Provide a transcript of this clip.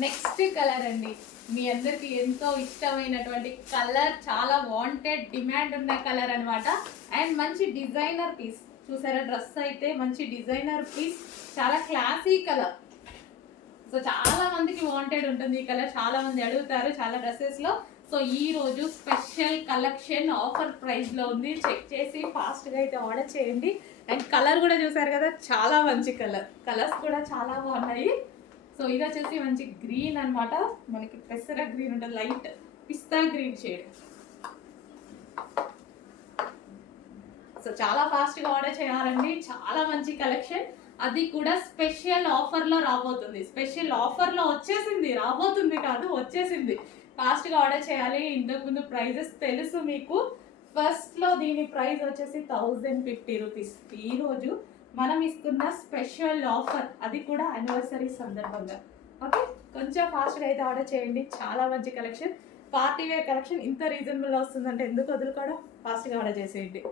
Next colour అండి, మీ అందరికి ఎంతో ఇష్టమైనటువంటి కలర్, చాలా వాంటెడ్ డిమాండ్ ఉన్న కలర్ అనమాట. అండ్ మంచి డిజైనర్ పీస్ చూసారా, డ్రెస్ అయితే మంచి డిజైనర్ పీస్, చాలా క్లాసీ కలర్. సో చాలా మందికి వాంటెడ్ ఉంటుంది ఈ కలర్, చాలా మంది అడుగుతారు చాలా డ్రెస్సెస్ లో. సో ఈ రోజు స్పెషల్ కలెక్షన్ ఆఫర్ ప్రైస్ లో ఉంది, చెక్ చేసి ఫాస్ట్ గా అయితే ఆర్డర్ చేయండి. అండ్ కలర్ కూడా చూసారు కదా, చాలా మంచి కలర్, కలర్స్ కూడా చాలా బాగున్నాయి. సో ఇది వచ్చేసి మంచి గ్రీన్ అనమాట, మనకి పెసర గ్రీన్ ఉంటుంది, లైట్ పిస్తా గ్రీన్ షేడ్. సో చాలా ఫాస్ట్ గా ఆర్డర్ చేయాలండి, చాలా మంచి కలెక్షన్, అది కూడా స్పెషల్ ఆఫర్ లో రాబోతుంది. స్పెషల్ ఆఫర్ లో వచ్చేసింది, రాబోతుంది కాదు వచ్చేసింది. ఫాస్ట్ గా ఆర్డర్ చేయాలి. ఇంతకు ముందు ప్రైజెస్ తెలుసు మీకు. ఫస్ట్ లో దీని ప్రైస్ వచ్చేసి 1050 రూపీస్. ఈ రోజు మనం ఇస్తున్న స్పెషల్ ఆఫర్, అది కూడా యానివర్సరీ సందర్భంగా. ఓకే, కొంచెం ఫాస్ట్గా అయితే ఆర్డర్ చేయండి, చాలా మంచి కలెక్షన్, పార్టీ వేర్ కలెక్షన్ ఇంత రీజనబుల్ వస్తుందంటే ఎందుకు వదులుకోవడం, ఫాస్ట్గా ఆర్డర్ చేసేయండి.